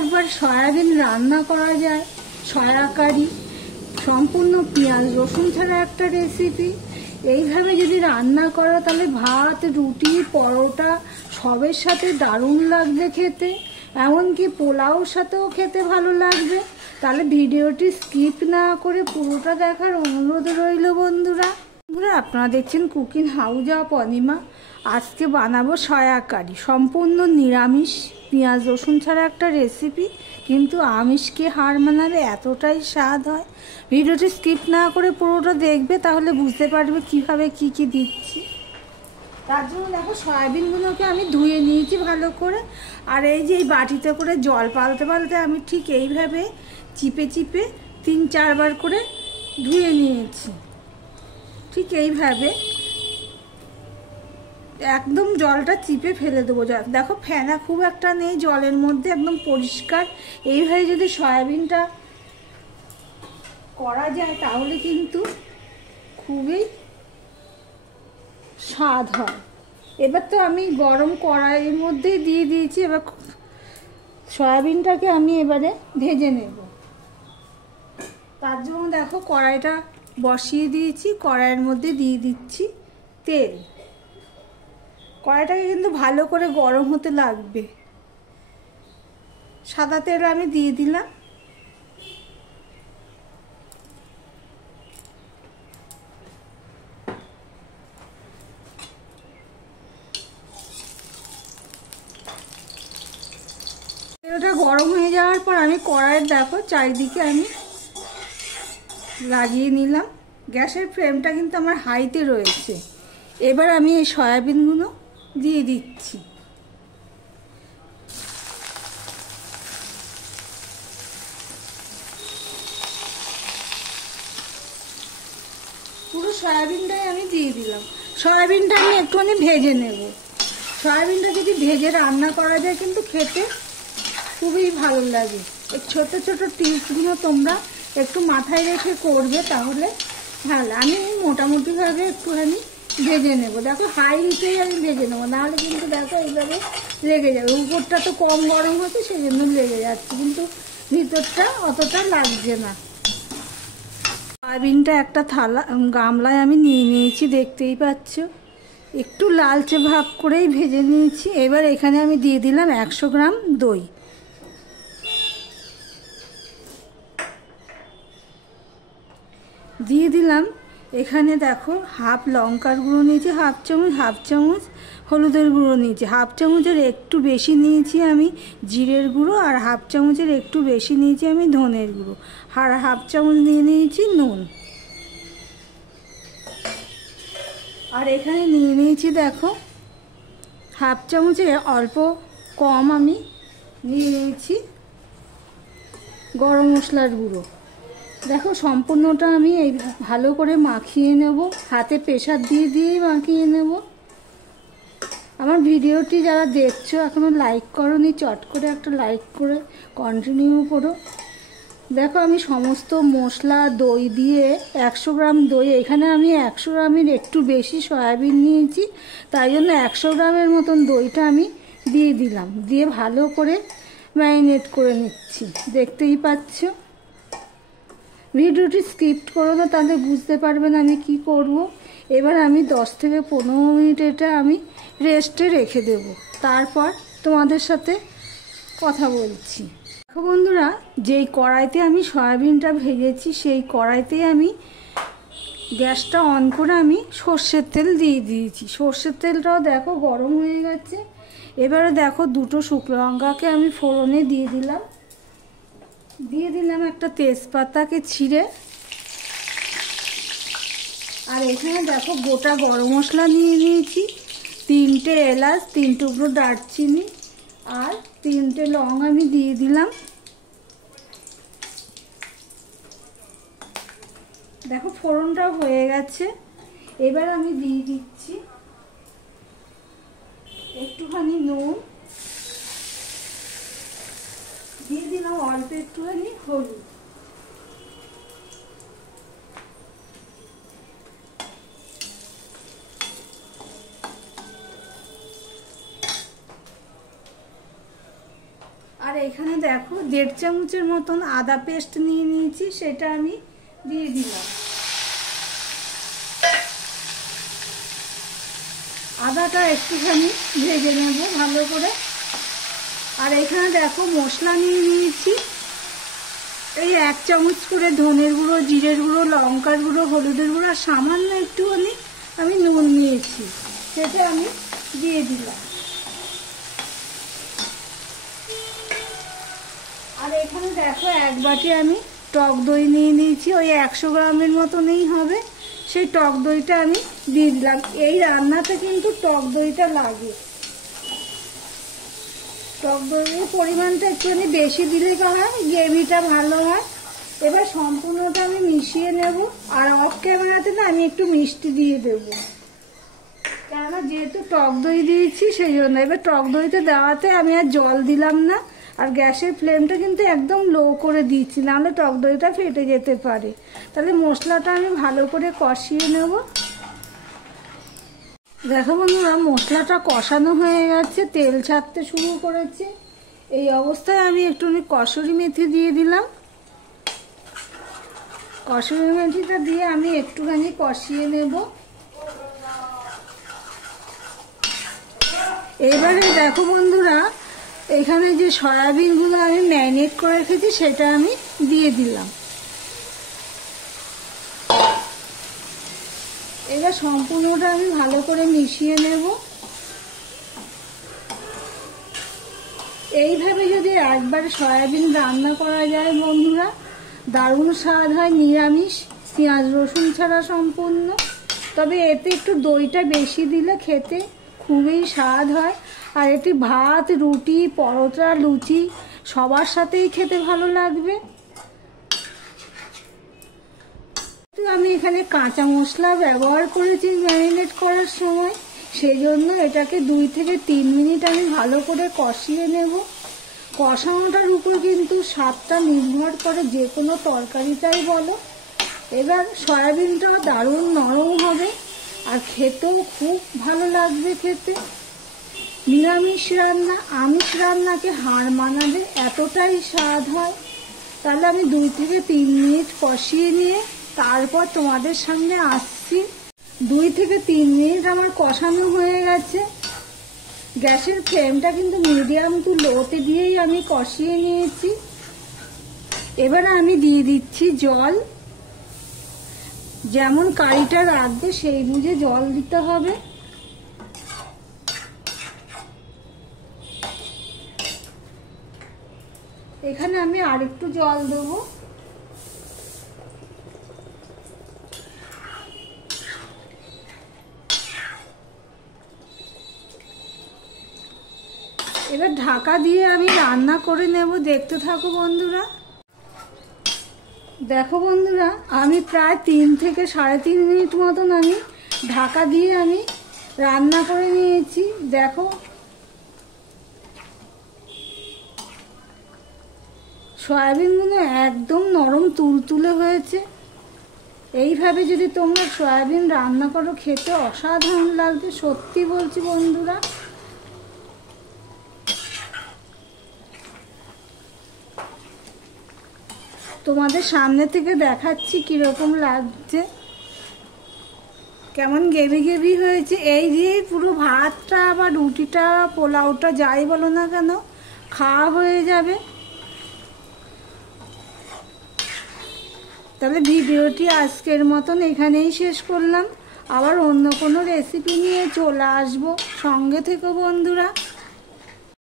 একবার সয়াবিন রান্না করা যায়, সয়া কারি, সম্পূর্ণ পেঁয়াজ রসুন ছাড়া একটা রেসিপি। এইভাবে যদি রান্না করো তাহলে ভাত, রুটি, পরোটা সবের সাথে দারুণ লাগবে খেতে, এমনকি পোলাওর সাথেও খেতে ভালো লাগবে। তাহলে ভিডিওটি স্কিপ না করে পুরোটা দেখার অনুরোধ রইল বন্ধুরা। আপনারা দেখছেন কুকিং হাউস অফ অনিমা। আজকে বানাবো সয়া কারি, সম্পূর্ণ নিরামিষ, পেঁয়াজ রসুন ছাড়া একটা রেসিপি, কিন্তু আমিষকে হার মানাবে এতটাই স্বাদ হয়। ভিডিওটি স্কিপ না করে পুরোটা দেখবে, তাহলে বুঝতে পারবে কিভাবে কি কি দিচ্ছি। তার জন্য দেখো সয়াবিনগুলোকে আমি ধুয়ে নিয়েছি ভালো করে, আর এই যে এই বাটিতে করে জল পাল্টে পাল্টে আমি ঠিক এইভাবে চিপে চিপে 3-4 বার করে ধুয়ে নিয়েছি। ঠিক এইভাবে একদম জলটা চিপে ফেলে দেবো। দেখো ফেনা খুব একটা নেই জলের মধ্যে, একদম পরিষ্কার। এইভাবে যদি সয়াবিনটা করা যায় তাহলে কিন্তু খুবই স্বাদ হয়। এবার তো আমি গরম কড়াইয়ের মধ্যে দিয়ে দিয়েছি। এবার সয়াবিনটাকে আমি এবারে ভেজে নেব। তার জন্য দেখো কড়াইটা বসিয়ে দিয়েছি, কড়াইয়ের মধ্যে দিয়ে দিচ্ছি তেল। কড়াইটাকে কিন্তু ভালো করে গরম হতে লাগবে। সাদা তেল আমি দিয়ে দিলাম। তেলটা গরম হয়ে যাওয়ার পর আমি কড়াইয়ের দেখো চারিদিকে আমি লাগিয়ে নিলাম। গ্যাসের ফ্লেমটা কিন্তু আমার হাইতে রয়েছে। এবার আমি এই সয়াবিনগুলো দিয়ে দিচ্ছি। পুরো সয়াবিনটাই আমি দিয়ে দিলাম। সয়াবিনটা আমি একটুখানি ভেজে নেব। সয়াবিনটা যদি ভেজে রান্না করা যায় কিন্তু খেতে খুবই ভালো লাগে। এই ছোট ছোট টিপসগুলো তোমরা একটু মাথায় রেখে করবে, তাহলে ভালো। আমি মোটামুটিভাবে একটুখানি ভেজে নেব। দেখো হাই হিটেই আমি ভেজে নেবো, নাহলে কিন্তু দেখো এইভাবে লেগে যাবে। উপরটা তো কম গরম হচ্ছে, সেই জন্য লেগে যাচ্ছে, কিন্তু ভিতরটা অতটা লাগছে না। সয়াবিনটা একটা গামলায় আমি নিয়ে নিয়েছি, দেখতেই পাচ্ছ। একটু লালচে ভাব করেই ভেজে নিয়েছি। এবার এখানে আমি দিয়ে দিলাম 100 গ্রাম দই। দিয়ে দিলাম এখানে দেখো হাফ লঙ্কার গুঁড়ো নিয়েছি, হাফ চামচ হলুদের গুঁড়ো নিয়েছি, হাফ চামচের একটু বেশি নিয়েছি আমি জিরের গুঁড়ো, আর হাফ চামচের একটু বেশি নিয়েছি আমি ধনের গুঁড়ো, আর হাফ চামচ নিয়ে নিয়েছি নুন। আর এখানে নিয়ে নিয়েছি দেখো হাফ চামচের অল্প কম আমি নিয়ে নিয়েছি গরম মশলার গুঁড়ো। দেখো সম্পূর্ণটা আমি এই ভালো করে মাখিয়ে নেব, হাতে প্রেসার দিয়ে দিয়েই মাখিয়ে নেব। আমার ভিডিওটি যারা দেখছো এখনও লাইক করোনি, চট করে একটা লাইক করে কন্টিনিউ করো। দেখো আমি সমস্ত মশলা দই দিয়ে 100 গ্রাম দই, এখানে আমি 100 গ্রামের একটু বেশি সয়াবিন নিয়েছি, তাই জন্য 100 গ্রামের মতন দইটা আমি দিয়ে দিলাম। দিয়ে ভালো করে ম্যারিনেট করে নিচ্ছি। দেখতেই পাচ্ছ। ভিডিওটি স্কিপ করো না, তাহলে বুঝতে পারবে না আমি কি করব। এবার আমি 10 থেকে 15 মিনিট এটা আমি রেস্টে রেখে দেব, তারপর তোমাদের সাথে কথা বলছি। দেখো বন্ধুরা, যেই কড়াইতে আমি সয়াবিনটা ভেজেছি সেই কড়াইতে আমি গ্যাসটা অন করে আমি সর্ষের তেল দিয়ে দিয়েছি। সর্ষের তেলটাও দেখো গরম হয়ে গেছে। এবারে দেখো 2টো শুকনো লঙ্কাকে আমি ফোড়নে দিয়ে দিলাম। একটা তেজপাতাকে ছিঁড়ে। আর এখানে দেখো গোটা গরম মশলা নিয়ে নিয়েছি, 3টে এলাচ, 3 টুকরো দারচিনি আর 3টে লং আমি দিয়ে দিলাম। দেখো ফোড়নটা হয়ে গেছে। এবার আমি দিয়ে দিচ্ছি একটুখানি নুন, দিয়ে দিলাম অল্প একটুখানি হলুদ। আর এখানে দেখো 1.5 চামচের মতন আদা পেস্ট নিয়ে নিয়েছি, সেটা আমি দিয়ে দিলাম। আদাটা একটুখানি ভেজে নেব ভালো করে। আর এখানে দেখো মশলা নিয়ে নিয়েছি, এই 1 চামচ করে ধনের গুঁড়ো, জিরের গুঁড়ো, লঙ্কার গুঁড়ো, হলুদের গুঁড়ো, আর সামান্য একটুখানি আমি নুন নিয়েছি, সেটা আমি দিয়ে দিলাম। আর এখানে দেখো 1 বাটি আমি টক দই নিয়ে নিয়েছি, ওই 100 গ্রামের মতনই হবে, সেই টক দইটা আমি দিয়ে দিলাম। এই রান্নাতে কিন্তু টক দইটা লাগে, টক দইয়ের পরিমাণটা একটুখানি বেশি দিলে হয়, গ্রেভিটা ভালো হয়। এবার সম্পূর্ণটা আমি মিশিয়ে নেব। আর অফ ক্যামেরাতে না আমি একটু মিষ্টি দিয়ে দেবো, কেননা যেহেতু টক দই দিয়েছি সেই জন্য। এবার টক দইতে দেওয়াতে আমি আর জল দিলাম না, আর গ্যাসের ফ্লেমটা কিন্তু একদম লো করে দিচ্ছি, নাহলে টক দইটা ফেটে যেতে পারে। তাহলে মশলাটা আমি ভালো করে কষিয়ে নেব। দেখো বন্ধুরা, মশলাটা কষানো হয়ে গেছে, তেল ছাড়তে শুরু করেছে। এই অবস্থায় আমি একটুখানি কসুরি মেথি দিয়ে দিলাম। কসুরি মেথিটা দিয়ে আমি একটুখানি কষিয়ে নেব। এবারে দেখো বন্ধুরা, এখানে যে সয়াবিনগুলো আমি ম্যারিনেট করে রেখেছি সেটা আমি দিয়ে দিলাম। এবার সম্পূর্ণটা আমি ভালো করে মিশিয়ে নেব। এইভাবে যদি একবার সয়াবিন রান্না করা যায় বন্ধুরা, দারুণ স্বাদ হয়, নিরামিষ পেঁয়াজ রসুন ছাড়া সম্পূর্ণ। তবে এতে একটু দইটা বেশি দিলে খেতে খুবই স্বাদ হয়। আর এটি ভাত, রুটি, পরোটা, লুচি সবার সাথেই খেতে ভালো লাগবে। আমি এখানে কাঁচা মশলা ব্যবহার করেছি ম্যারিনেট করার সময়, সেই জন্য এটাকে 2 থেকে 3 মিনিট আমি ভালো করে কষিয়ে নেব। কষানোটার উপর কিন্তু স্বাদটা নির্ভর করে, যে কোনো তরকারিটাই বলো। এবার সয়াবিনটাও দারুণ নরম হবে আর খেতেও খুব ভালো লাগবে খেতে। নিরামিষ রান্না আমিষ রান্নাকে হার মানাবে, এতটাই স্বাদ হয়। তাহলে আমি 2 থেকে 3 মিনিট কষিয়ে নিয়ে তারপর তোমাদের সামনে আসছি। 2 থেকে 3 মিনিট আমার কষানো হয়ে গেছে। গ্যাসের ফ্লেমটা কিন্তু মিডিয়াম টু লোতে দিয়েই আমি কষিয়ে নিয়েছি। এবারে আমি দিয়ে দিচ্ছি জল। যেমন কারিটা রাখবে সেই বুঝে জল দিতে হবে। এখানে আমি আরেকটু জল দেবো। এবার ঢাকা দিয়ে আমি রান্না করে নেব, দেখতে থাকো বন্ধুরা। দেখো বন্ধুরা, আমি প্রায় 3 থেকে 3.5 মিনিট মতন আমি ঢাকা দিয়ে আমি রান্না করে নিয়েছি। দেখো সয়াবিনগুলো একদম নরম তুলতুলে হয়েছে। এইভাবে যদি তোমরা সয়াবিন রান্না করো খেতে অসাধারণ লাগবে, সত্যি বলছি বন্ধুরা। তোমাদের সামনে থেকে দেখাচ্ছি কিরকম লাগছে, কেমন গেবি গেবি হয়েছে। এই দিয়ে পুরো ভাতটা বা রুটিটা পোলাওটা যাই বলো না কেন খাওয়া হয়ে যাবে। তাহলে ভিডিওটি আজকের মতন এখানেই শেষ করলাম। আবার অন্য কোনো রেসিপি নিয়ে চলে আসবো, সঙ্গে থেকো বন্ধুরা।